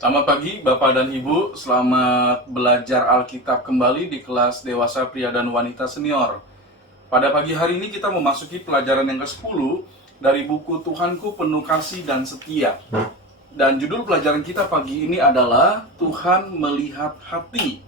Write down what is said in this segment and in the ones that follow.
Selamat pagi Bapak dan Ibu, selamat belajar Alkitab kembali di kelas Dewasa Pria dan Wanita Senior. Pada pagi hari ini kita memasuki pelajaran yang ke-10 dari buku Tuhanku Penuh Kasih dan Setia. Dan judul pelajaran kita pagi ini adalah Tuhan Melihat Hati.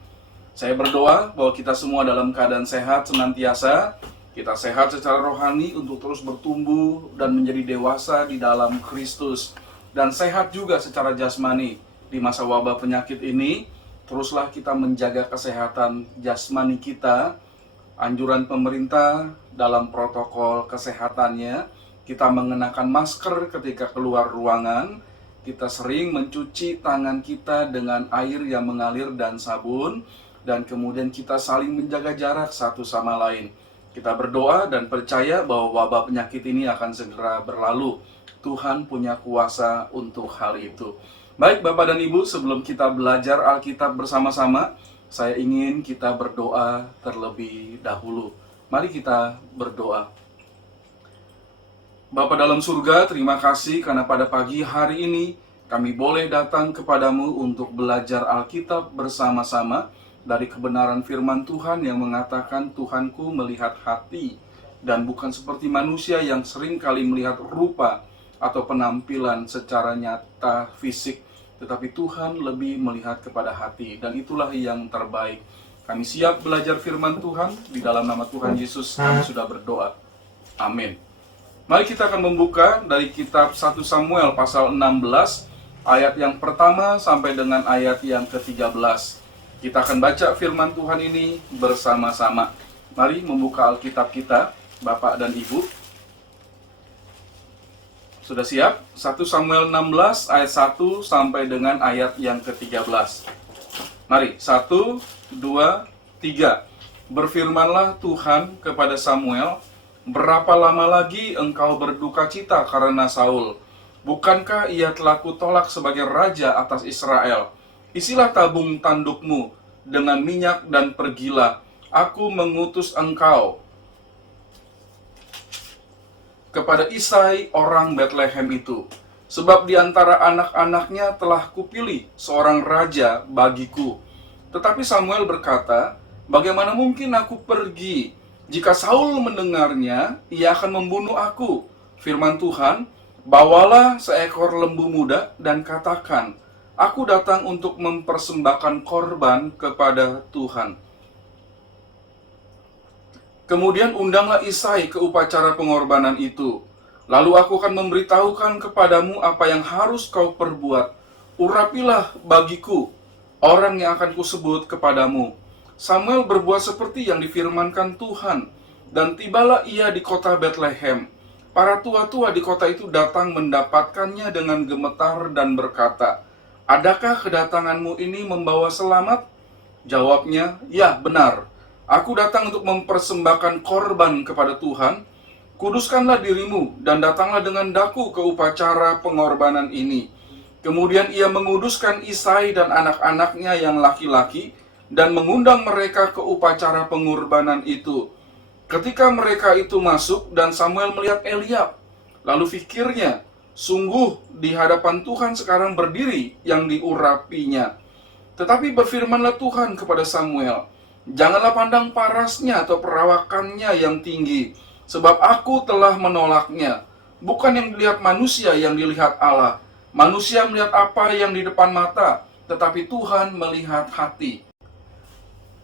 Saya berdoa bahwa kita semua dalam keadaan sehat senantiasa. Kita sehat secara rohani untuk terus bertumbuh dan menjadi dewasa di dalam Kristus. Dan sehat juga secara jasmani. Di masa wabah penyakit ini, teruslah kita menjaga kesehatan jasmani kita. Anjuran pemerintah dalam protokol kesehatannya, kita mengenakan masker ketika keluar ruangan, kita sering mencuci tangan kita dengan air yang mengalir dan sabun, dan kemudian kita saling menjaga jarak satu sama lain. Kita berdoa dan percaya bahwa wabah penyakit ini akan segera berlalu. Tuhan punya kuasa untuk hal itu. Baik Bapak dan Ibu, sebelum kita belajar Alkitab bersama-sama, saya ingin kita berdoa terlebih dahulu. Mari kita berdoa. Bapa dalam surga, terima kasih karena pada pagi hari ini kami boleh datang kepadamu untuk belajar Alkitab bersama-sama dari kebenaran firman Tuhan yang mengatakan Tuhanku melihat hati dan bukan seperti manusia yang sering kali melihat rupa atau penampilan secara nyata fisik, tetapi Tuhan lebih melihat kepada hati, dan itulah yang terbaik. Kami siap belajar firman Tuhan, di dalam nama Tuhan Yesus kami sudah berdoa. Amin. Mari kita akan membuka dari kitab 1 Samuel pasal 16, ayat yang pertama sampai dengan ayat yang ke-13. Kita akan baca firman Tuhan ini bersama-sama. Mari membuka Alkitab kita, Bapak dan Ibu. Sudah siap? 1 Samuel 16 ayat 1 sampai dengan ayat yang ke-13. Mari, 1, 2, 3. Berfirmanlah Tuhan kepada Samuel, berapa lama lagi engkau berduka cita karena Saul? Bukankah ia telah kutolak sebagai raja atas Israel? Isilah tabung tandukmu dengan minyak dan pergilah. Aku mengutus engkau kepada Isai orang Betlehem itu, sebab di antara anak-anaknya telah kupilih seorang raja bagiku. Tetapi Samuel berkata, bagaimana mungkin aku pergi? Jika Saul mendengarnya, ia akan membunuh aku. Firman Tuhan, bawalah seekor lembu muda dan katakan, aku datang untuk mempersembahkan korban kepada Tuhan. Kemudian undanglah Isai ke upacara pengorbanan itu. Lalu aku akan memberitahukan kepadamu apa yang harus kau perbuat. Urapilah bagiku orang yang akan kusebut kepadamu. Samuel berbuat seperti yang difirmankan Tuhan. Dan tibalah ia di kota Betlehem. Para tua-tua di kota itu datang mendapatkannya dengan gemetar dan berkata, adakah kedatanganmu ini membawa selamat? Jawabnya, ya benar. Aku datang untuk mempersembahkan korban kepada Tuhan. Kuduskanlah dirimu dan datanglah dengan daku ke upacara pengorbanan ini. Kemudian ia menguduskan Isai dan anak-anaknya yang laki-laki dan mengundang mereka ke upacara pengorbanan itu. Ketika mereka itu masuk dan Samuel melihat Eliab, lalu fikirnya, sungguh di hadapan Tuhan sekarang berdiri yang diurapinya. Tetapi berfirmanlah Tuhan kepada Samuel, janganlah pandang parasnya atau perawakannya yang tinggi, sebab aku telah menolaknya. Bukan yang dilihat manusia yang dilihat Allah. Manusia melihat apa yang di depan mata, tetapi Tuhan melihat hati.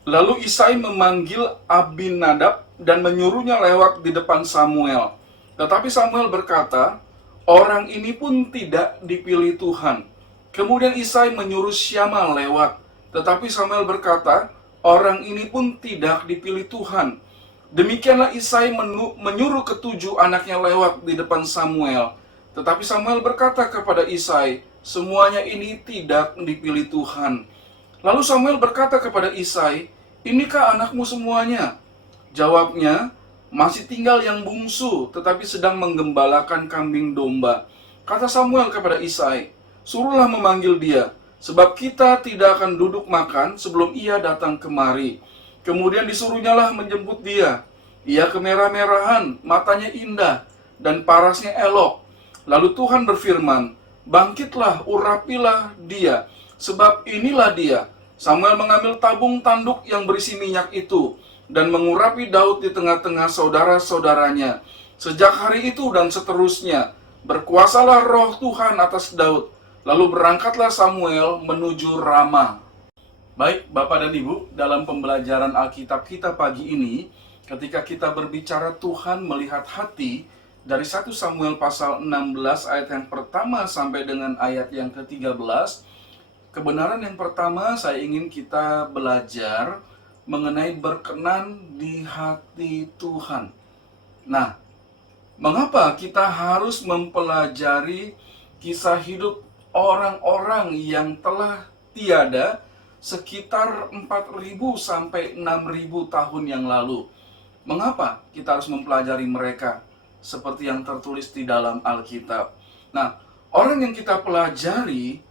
Lalu Isai memanggil Abinadab dan menyuruhnya lewat di depan Samuel. Tetapi Samuel berkata, orang ini pun tidak dipilih Tuhan. Kemudian Isai menyuruh Syama lewat. Tetapi Samuel berkata, orang ini pun tidak dipilih Tuhan. Demikianlah Isai menyuruh ketujuh anaknya lewat di depan Samuel. Tetapi Samuel berkata kepada Isai, semuanya ini tidak dipilih Tuhan. Lalu Samuel berkata kepada Isai, inikah anakmu semuanya? Jawabnya, masih tinggal yang bungsu, tetapi sedang menggembalakan kambing domba. Kata Samuel kepada Isai, suruhlah memanggil dia, sebab kita tidak akan duduk makan sebelum ia datang kemari. Kemudian disuruhnyalah menjemput dia. Ia kemerah-merahan, matanya indah, dan parasnya elok. Lalu Tuhan berfirman, bangkitlah, urapilah dia, sebab inilah dia. Samuel mengambil tabung tanduk yang berisi minyak itu, dan mengurapi Daud di tengah-tengah saudara-saudaranya. Sejak hari itu dan seterusnya, berkuasalah roh Tuhan atas Daud. Lalu berangkatlah Samuel menuju Rama. Baik, Bapak dan Ibu, dalam pembelajaran Alkitab kita pagi ini, ketika kita berbicara Tuhan melihat hati, dari 1 Samuel pasal 16 ayat yang pertama sampai dengan ayat yang ke-13, kebenaran yang pertama saya ingin kita belajar mengenai berkenan di hati Tuhan. Nah, mengapa kita harus mempelajari kisah hidup orang-orang yang telah tiada sekitar 4.000 sampai 6.000 tahun yang lalu? Mengapa kita harus mempelajari mereka seperti yang tertulis di dalam Alkitab? Nah, orang yang kita pelajari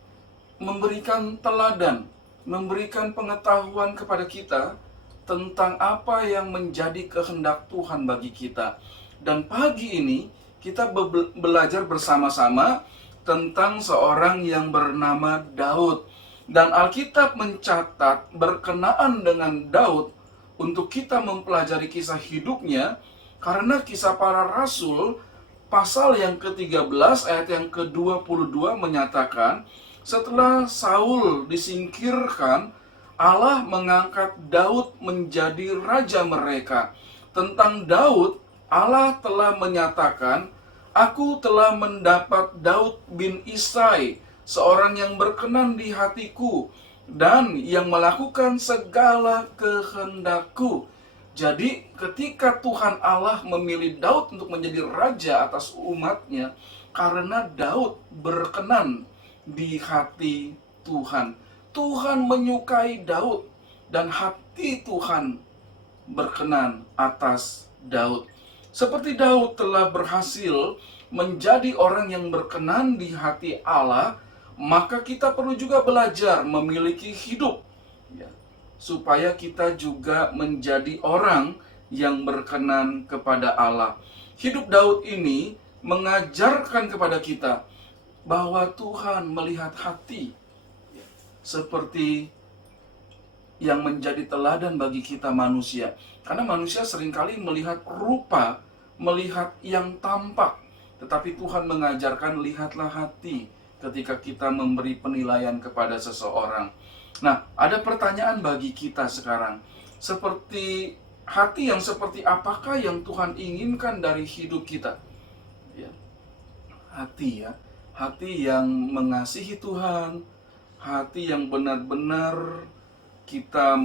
memberikan teladan, memberikan pengetahuan kepada kita tentang apa yang menjadi kehendak Tuhan bagi kita. Dan pagi ini kita belajar bersama-sama tentang seorang yang bernama Daud. Dan Alkitab mencatat berkenaan dengan Daud untuk kita mempelajari kisah hidupnya, karena Kisah Para Rasul pasal yang ke-13 ayat yang ke-22 menyatakan, setelah Saul disingkirkan, Allah mengangkat Daud menjadi raja mereka. Tentang Daud, Allah telah menyatakan, aku telah mendapat Daud bin Isai, seorang yang berkenan di hatiku, dan yang melakukan segala kehendakku. Jadi ketika Tuhan Allah memilih Daud untuk menjadi raja atas umatnya, karena Daud berkenan di hati Tuhan. Tuhan menyukai Daud, dan hati Tuhan berkenan atas Daud. Seperti Daud telah berhasil menjadi orang yang berkenan di hati Allah, maka kita perlu juga belajar memiliki hidup, ya, supaya kita juga menjadi orang yang berkenan kepada Allah. Hidup Daud ini mengajarkan kepada kita bahwa Tuhan melihat hati, ya, seperti yang menjadi teladan bagi kita manusia. Karena manusia seringkali melihat rupa, melihat yang tampak, tetapi Tuhan mengajarkan lihatlah hati ketika kita memberi penilaian kepada seseorang. Nah, ada pertanyaan bagi kita sekarang. Seperti hati yang seperti apakah yang Tuhan inginkan dari hidup kita? Ya. Hati, ya. Hati yang mengasihi Tuhan, hati yang benar-benar kita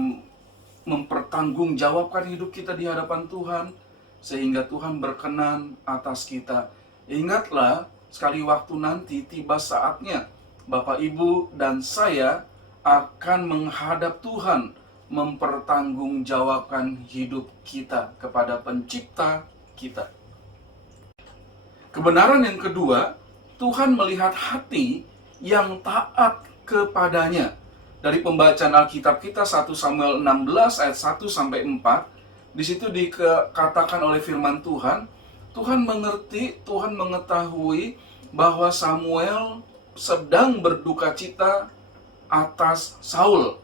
mempertanggungjawabkan hidup kita di hadapan Tuhan, sehingga Tuhan berkenan atas kita. Ingatlah, sekali waktu nanti tiba saatnya Bapak, Ibu, dan saya akan menghadap Tuhan, mempertanggungjawabkan hidup kita kepada Pencipta kita. Kebenaran yang kedua, Tuhan melihat hati yang taat kepadanya. Dari pembacaan Alkitab kita 1 Samuel 16 ayat 1 sampai 4, di situ dikatakan oleh firman Tuhan, Tuhan mengerti, Tuhan mengetahui bahwa Samuel sedang berduka cita atas Saul.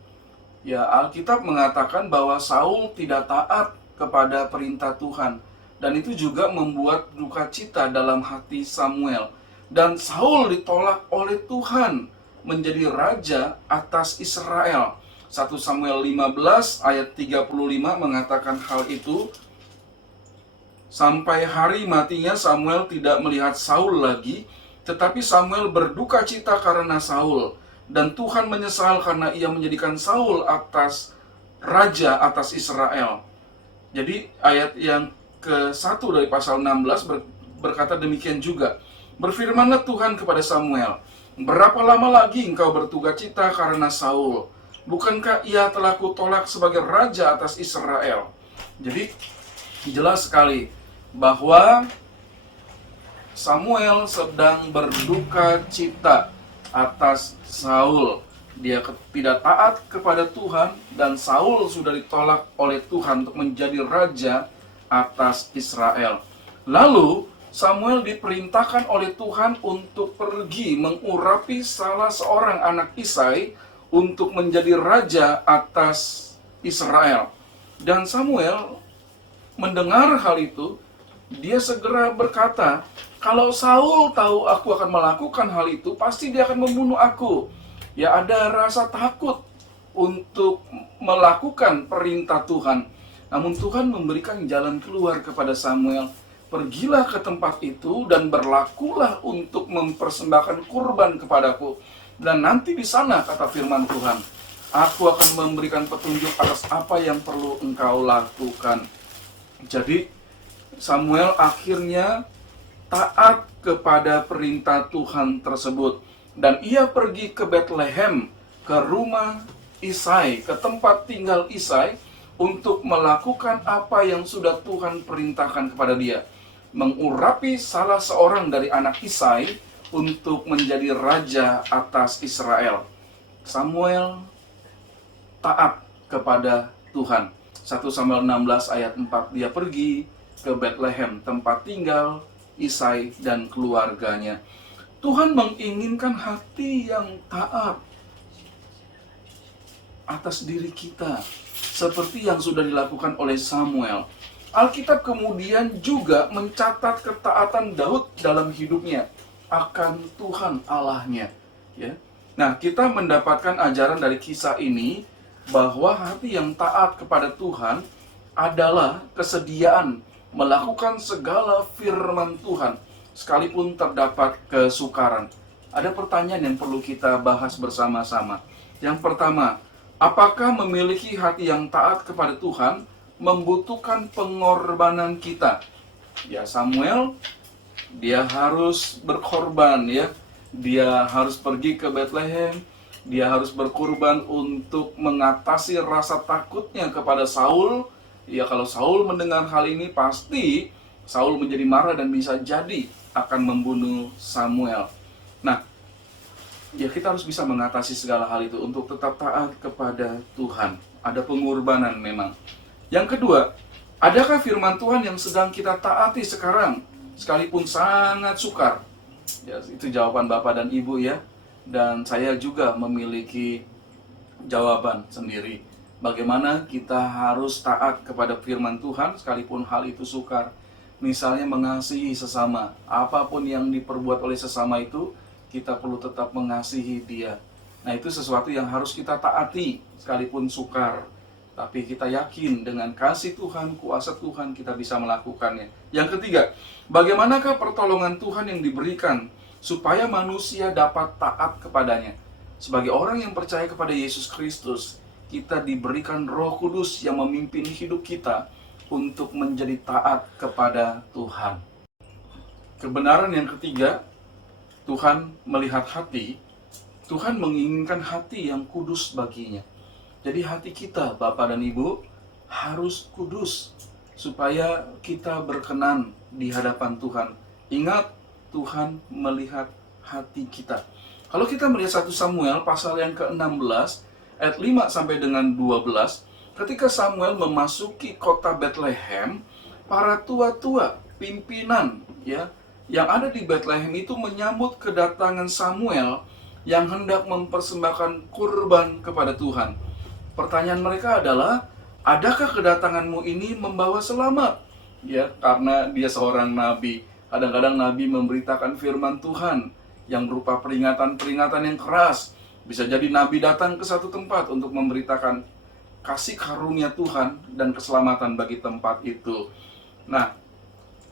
Ya, Alkitab mengatakan bahwa Saul tidak taat kepada perintah Tuhan, dan itu juga membuat duka cita dalam hati Samuel. Dan Saul ditolak oleh Tuhan menjadi raja atas Israel. 1 Samuel 15 ayat 35 mengatakan hal itu. Sampai hari matinya Samuel tidak melihat Saul lagi, tetapi Samuel berduka cita karena Saul, dan Tuhan menyesal karena ia menjadikan Saul atas raja atas Israel. Jadi ayat yang ke-1 dari pasal 16 berkata demikian juga. Berfirmanlah Tuhan kepada Samuel, berapa lama lagi engkau bertukacita karena Saul? Bukankah ia telah kutolak sebagai raja atas Israel? Jadi jelas sekali bahwa Samuel sedang berduka cita atas Saul. Dia tidak taat kepada Tuhan dan Saul sudah ditolak oleh Tuhan untuk menjadi raja atas Israel. Lalu Samuel diperintahkan oleh Tuhan untuk pergi mengurapi salah seorang anak Isai untuk menjadi raja atas Israel. Dan Samuel mendengar hal itu, dia segera berkata, kalau Saul tahu aku akan melakukan hal itu, pasti dia akan membunuh aku. Ya, ada rasa takut untuk melakukan perintah Tuhan. Namun Tuhan memberikan jalan keluar kepada Samuel. Pergilah ke tempat itu dan berlakulah untuk mempersembahkan kurban kepadaku. Dan nanti di sana, kata firman Tuhan, aku akan memberikan petunjuk atas apa yang perlu engkau lakukan. Jadi Samuel akhirnya taat kepada perintah Tuhan tersebut. Dan ia pergi ke Bethlehem, ke rumah Isai, ke tempat tinggal Isai, untuk melakukan apa yang sudah Tuhan perintahkan kepada dia. Mengurapi salah seorang dari anak Isai untuk menjadi raja atas Israel. Samuel taat kepada Tuhan. 1 Samuel 16 ayat 4, dia pergi ke Bethlehem, tempat tinggal Isai dan keluarganya. Tuhan menginginkan hati yang taat atas diri kita, seperti yang sudah dilakukan oleh Samuel. Alkitab kemudian juga mencatat ketaatan Daud dalam hidupnya akan Tuhan Allahnya. Ya. Nah, kita mendapatkan ajaran dari kisah ini bahwa hati yang taat kepada Tuhan adalah kesediaan melakukan segala firman Tuhan, sekalipun terdapat kesukaran. Ada pertanyaan yang perlu kita bahas bersama-sama. Yang pertama, apakah memiliki hati yang taat kepada Tuhan membutuhkan pengorbanan kita? Ya, Samuel, dia harus berkorban, ya. Dia harus pergi ke Bethlehem, dia harus berkorban untuk mengatasi rasa takutnya kepada Saul. Ya, kalau Saul mendengar hal ini, pasti Saul menjadi marah dan bisa jadi akan membunuh Samuel. Nah, ya kita harus bisa mengatasi segala hal itu untuk tetap taat kepada Tuhan. Ada pengorbanan memang. Yang kedua, adakah firman Tuhan yang sedang kita taati sekarang, sekalipun sangat sukar? Ya, itu jawaban Bapak dan Ibu ya. Dan saya juga memiliki jawaban sendiri. Bagaimana kita harus taat kepada firman Tuhan sekalipun hal itu sukar. Misalnya mengasihi sesama. Apapun yang diperbuat oleh sesama itu, kita perlu tetap mengasihi dia. Nah, itu sesuatu yang harus kita taati sekalipun sukar. Tapi kita yakin dengan kasih Tuhan, kuasa Tuhan, kita bisa melakukannya. Yang ketiga, bagaimanakah pertolongan Tuhan yang diberikan supaya manusia dapat taat kepadanya? Sebagai orang yang percaya kepada Yesus Kristus, kita diberikan Roh Kudus yang memimpin hidup kita untuk menjadi taat kepada Tuhan. Kebenaran yang ketiga, Tuhan melihat hati. Tuhan menginginkan hati yang kudus baginya. Jadi hati kita, Bapak dan Ibu, harus kudus supaya kita berkenan di hadapan Tuhan. Ingat, Tuhan melihat hati kita. Kalau kita melihat 1 Samuel pasal yang ke-16 ayat 5 sampai dengan 12, ketika Samuel memasuki kota Bethlehem, para tua-tua, pimpinan ya yang ada di Bethlehem itu menyambut kedatangan Samuel yang hendak mempersembahkan kurban kepada Tuhan. Pertanyaan mereka adalah, adakah kedatanganmu ini membawa selamat? Ya, karena dia seorang nabi. Kadang-kadang nabi memberitakan firman Tuhan yang berupa peringatan-peringatan yang keras. Bisa jadi nabi datang ke satu tempat untuk memberitakan kasih karunia Tuhan dan keselamatan bagi tempat itu. Nah,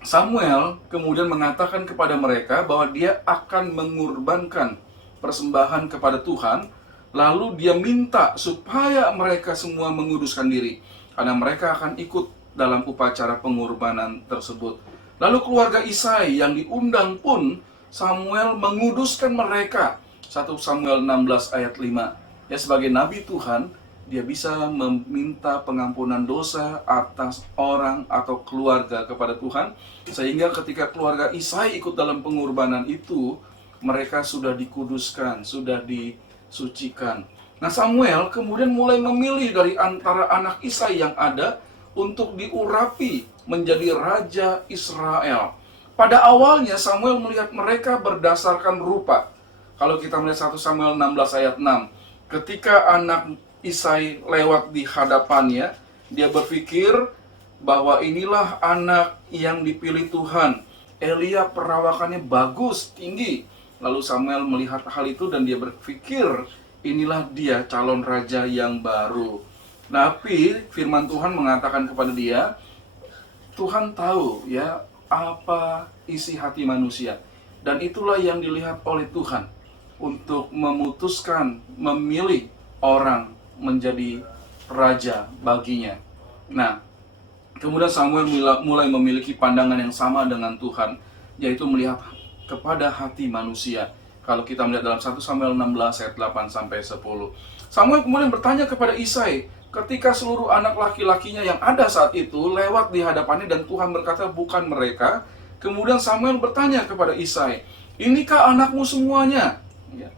Samuel kemudian mengatakan kepada mereka bahwa dia akan mengorbankan persembahan kepada Tuhan. Lalu dia minta supaya mereka semua menguduskan diri, karena mereka akan ikut dalam upacara pengorbanan tersebut. Lalu keluarga Isai yang diundang pun Samuel menguduskan mereka. 1 Samuel 16 ayat 5. Ya, sebagai nabi Tuhan, dia bisa meminta pengampunan dosa atas orang atau keluarga kepada Tuhan, sehingga ketika keluarga Isai ikut dalam pengorbanan itu, mereka sudah dikuduskan, sudah disucikan. Nah, Samuel kemudian mulai memilih dari antara anak Isai yang ada untuk diurapi menjadi raja Israel. Pada awalnya Samuel melihat mereka berdasarkan rupa. Kalau kita melihat 1 Samuel 16 ayat 6, ketika anak Isai lewat di hadapannya, dia berpikir bahwa inilah anak yang dipilih Tuhan. Elia perawakannya bagus, tinggi. Lalu Samuel melihat hal itu dan dia berpikir, inilah dia calon raja yang baru. Tapi firman Tuhan mengatakan kepada dia, Tuhan tahu ya apa isi hati manusia. Dan itulah yang dilihat oleh Tuhan untuk memutuskan, memilih orang menjadi raja baginya. Nah, kemudian Samuel mulai memiliki pandangan yang sama dengan Tuhan, yaitu melihat kepada hati manusia. Kalau kita melihat dalam 1 Samuel 16 ayat 8 sampai 10. Samuel kemudian bertanya kepada Isai ketika seluruh anak laki-lakinya yang ada saat itu lewat di hadapannya dan Tuhan berkata bukan mereka. Kemudian Samuel bertanya kepada Isai, "Inikah anakmu semuanya?" Ya.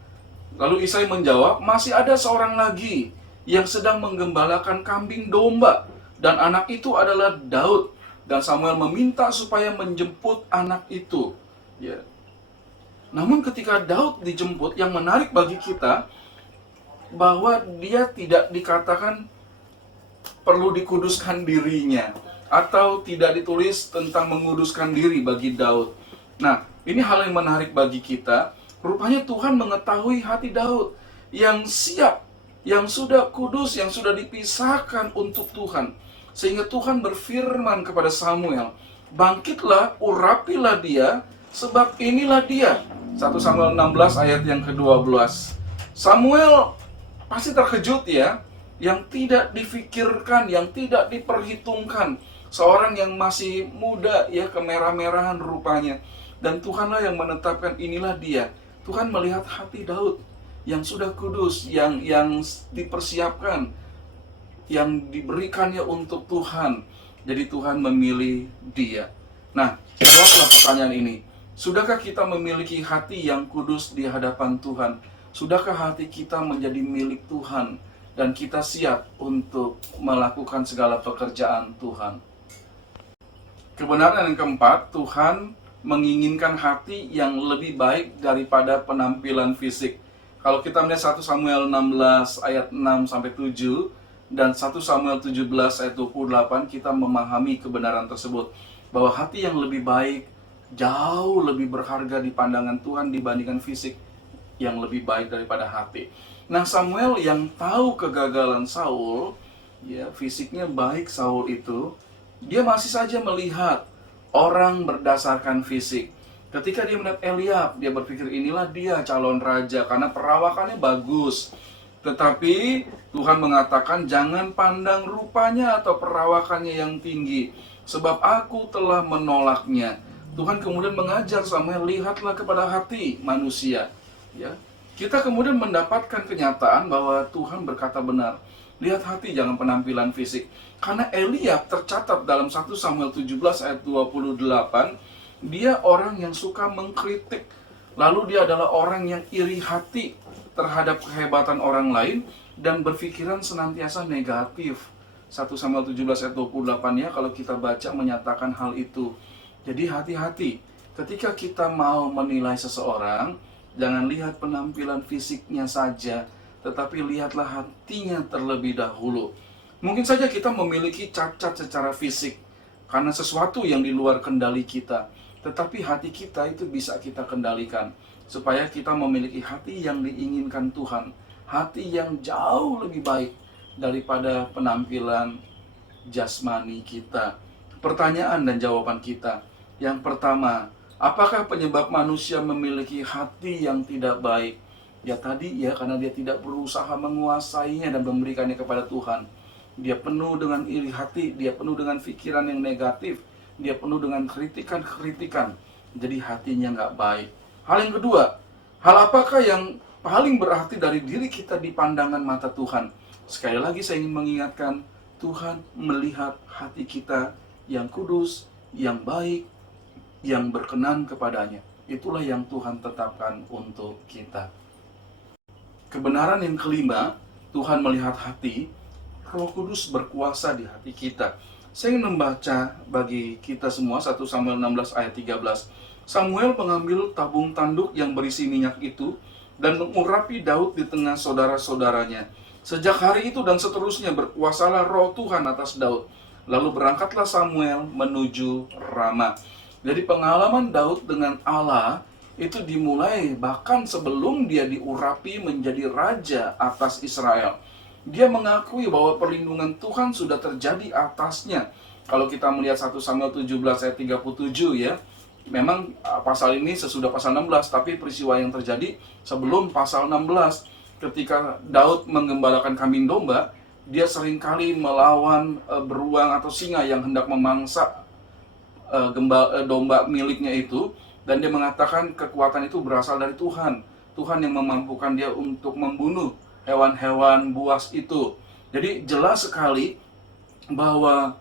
Lalu Isai menjawab, "Masih ada seorang lagi yang sedang menggembalakan kambing domba, dan anak itu adalah Daud." Dan Samuel meminta supaya menjemput anak itu. Ya. Namun ketika Daud dijemput, yang menarik bagi kita bahwa dia tidak dikatakan perlu dikuduskan dirinya, atau tidak ditulis tentang menguduskan diri bagi Daud. Nah, ini hal yang menarik bagi kita. Rupanya Tuhan mengetahui hati Daud yang siap, yang sudah kudus, yang sudah dipisahkan untuk Tuhan. Sehingga Tuhan berfirman kepada Samuel, "Bangkitlah, urapilah dia, sebab inilah dia." 1 Samuel 16 ayat yang ke-12. Samuel pasti terkejut ya, yang tidak difikirkan, yang tidak diperhitungkan. Seorang yang masih muda ya, kemerah-merahan rupanya. Dan Tuhanlah yang menetapkan inilah dia. Tuhan melihat hati Daud yang sudah kudus, yang dipersiapkan, yang diberikannya untuk Tuhan. Jadi Tuhan memilih dia. Nah, jawablah pertanyaan ini. Sudahkah kita memiliki hati yang kudus di hadapan Tuhan? Sudahkah hati kita menjadi milik Tuhan? Dan kita siap untuk melakukan segala pekerjaan Tuhan. Kebenaran yang keempat, Tuhan menginginkan hati yang lebih baik daripada penampilan fisik. Kalau kita melihat 1 Samuel 16 ayat 6-7 dan 1 Samuel 17 ayat 28, kita memahami kebenaran tersebut. Bahwa hati yang lebih baik jauh lebih berharga di pandangan Tuhan dibandingkan fisik yang lebih baik daripada hati. Nah, Samuel yang tahu kegagalan Saul, ya fisiknya baik Saul itu, dia masih saja melihat orang berdasarkan fisik. Ketika dia melihat Eliab, dia berpikir inilah dia calon raja karena perawakannya bagus. Tetapi Tuhan mengatakan jangan pandang rupanya atau perawakannya yang tinggi, sebab aku telah menolaknya. Tuhan kemudian mengajar Samuel, lihatlah kepada hati manusia. Ya, kita kemudian mendapatkan kenyataan bahwa Tuhan berkata benar. Lihat hati, jangan penampilan fisik. Karena Eliab tercatat dalam 1 Samuel 17 ayat 28, dia orang yang suka mengkritik. Lalu dia adalah orang yang iri hati terhadap kehebatan orang lain dan berpikiran senantiasa negatif. 1 Samuel 17 ayat 28 ya, kalau kita baca menyatakan hal itu. Jadi hati-hati, ketika kita mau menilai seseorang, jangan lihat penampilan fisiknya saja, tetapi lihatlah hatinya terlebih dahulu. Mungkin saja kita memiliki cacat secara fisik, karena sesuatu yang di luar kendali kita. Tetapi hati kita itu bisa kita kendalikan, supaya kita memiliki hati yang diinginkan Tuhan. Hati yang jauh lebih baik daripada penampilan jasmani kita. Pertanyaan dan jawaban kita. Yang pertama, apakah penyebab manusia memiliki hati yang tidak baik? Ya tadi ya, karena dia tidak berusaha menguasainya dan memberikannya kepada Tuhan. Dia penuh dengan iri hati, dia penuh dengan pikiran yang negatif, dia penuh dengan kritikan-kritikan. Jadi hatinya nggak baik. Hal yang kedua, hal apakah yang paling berarti dari diri kita di pandangan mata Tuhan? Sekali lagi saya ingin mengingatkan, Tuhan melihat hati kita yang kudus, yang baik, yang berkenan kepadanya. Itulah yang Tuhan tetapkan untuk kita. Kebenaran yang kelima, Tuhan melihat hati, Roh Kudus berkuasa di hati kita. Saya ingin membaca bagi kita semua 1 Samuel 16 ayat 13. Samuel mengambil tabung tanduk yang berisi minyak itu dan mengurapi Daud di tengah saudara-saudaranya. Sejak hari itu dan seterusnya berkuasalah Roh Tuhan atas Daud. Lalu berangkatlah Samuel menuju Rama. Jadi pengalaman Daud dengan Allah itu dimulai bahkan sebelum dia diurapi menjadi raja atas Israel. Dia mengakui bahwa perlindungan Tuhan sudah terjadi atasnya. Kalau kita melihat 1 Samuel 17 ayat 37 ya, memang pasal ini sesudah pasal 16, tapi peristiwa yang terjadi sebelum pasal 16. Ketika Daud menggembalakan kambing domba, dia seringkali melawan beruang atau singa yang hendak memangsa domba miliknya itu. Dan dia mengatakan kekuatan itu berasal dari Tuhan. Tuhan yang memampukan dia untuk membunuh hewan-hewan buas itu. Jadi jelas sekali bahwa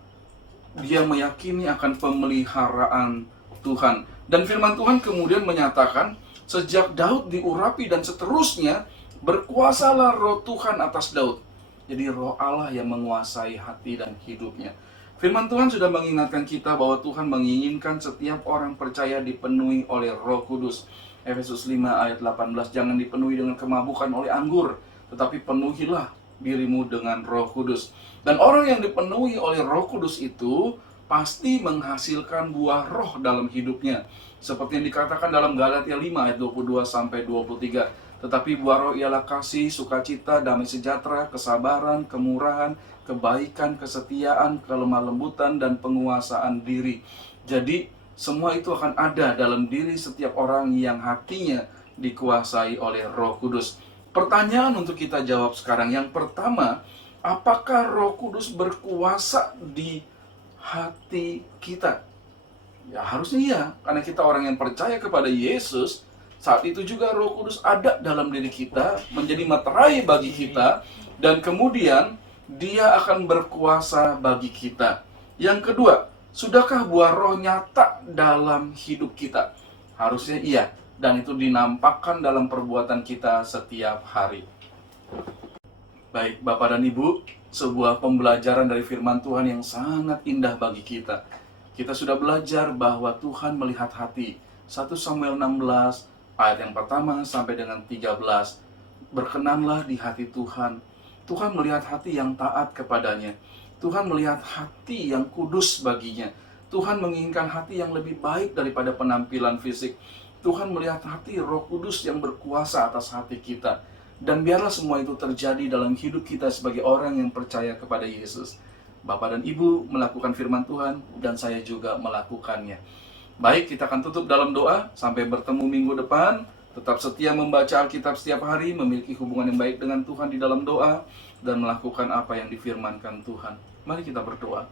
dia meyakini akan pemeliharaan Tuhan. Dan firman Tuhan kemudian menyatakan, sejak Daud diurapi dan seterusnya, berkuasalah Roh Tuhan atas Daud. Jadi Roh Allah yang menguasai hati dan hidupnya. Firman Tuhan sudah mengingatkan kita bahwa Tuhan menginginkan setiap orang percaya dipenuhi oleh Roh Kudus. Efesus 5 ayat 18, jangan dipenuhi dengan kemabukan oleh anggur, tetapi penuhilah dirimu dengan Roh Kudus. Dan orang yang dipenuhi oleh Roh Kudus itu pasti menghasilkan buah roh dalam hidupnya. Seperti yang dikatakan dalam Galatia 5 ayat 22 sampai 23. Tetapi buah roh ialah kasih, sukacita, damai sejahtera, kesabaran, kemurahan, kebaikan, kesetiaan, kelemah lembutan, dan penguasaan diri. Jadi semua itu akan ada dalam diri setiap orang yang hatinya dikuasai oleh Roh Kudus. Pertanyaan untuk kita jawab sekarang. Yang pertama, apakah Roh Kudus berkuasa di hati kita? Ya harusnya iya, karena kita orang yang percaya kepada Yesus. Saat itu juga Roh Kudus ada dalam diri kita, menjadi materai bagi kita, dan kemudian Dia akan berkuasa bagi kita. Yang kedua, sudahkah buah roh nyata dalam hidup kita? Harusnya iya, dan itu dinampakkan dalam perbuatan kita setiap hari. Baik, Bapak dan Ibu, sebuah pembelajaran dari firman Tuhan yang sangat indah bagi kita. Kita sudah belajar bahwa Tuhan melihat hati. 1 Samuel 16 ayat yang pertama sampai dengan 13. Berkenanlah di hati Tuhan. Tuhan melihat hati yang taat kepadanya. Tuhan melihat hati yang kudus baginya. Tuhan menginginkan hati yang lebih baik daripada penampilan fisik. Tuhan melihat hati Roh Kudus yang berkuasa atas hati kita. Dan biarlah semua itu terjadi dalam hidup kita sebagai orang yang percaya kepada Yesus. Bapak dan Ibu melakukan firman Tuhan, dan saya juga melakukannya. Baik, kita akan tutup dalam doa. Sampai bertemu minggu depan. Tetap setia membaca Alkitab setiap hari, memiliki hubungan yang baik dengan Tuhan di dalam doa, dan melakukan apa yang difirmankan Tuhan. Mari kita berdoa.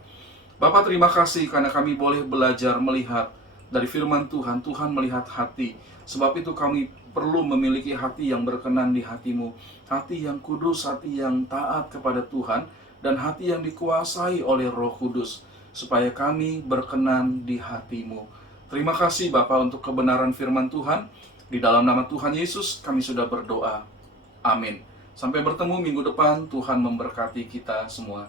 Bapak, terima kasih karena kami boleh belajar melihat dari firman Tuhan. Tuhan melihat hati. Sebab itu kami perlu memiliki hati yang berkenan di hati-Mu. Hati yang kudus, hati yang taat kepada Tuhan, dan hati yang dikuasai oleh Roh Kudus. Supaya kami berkenan di hati-Mu. Terima kasih Bapak untuk kebenaran firman Tuhan. Di dalam nama Tuhan Yesus kami sudah berdoa. Amin. Sampai bertemu minggu depan. Tuhan memberkati kita semua.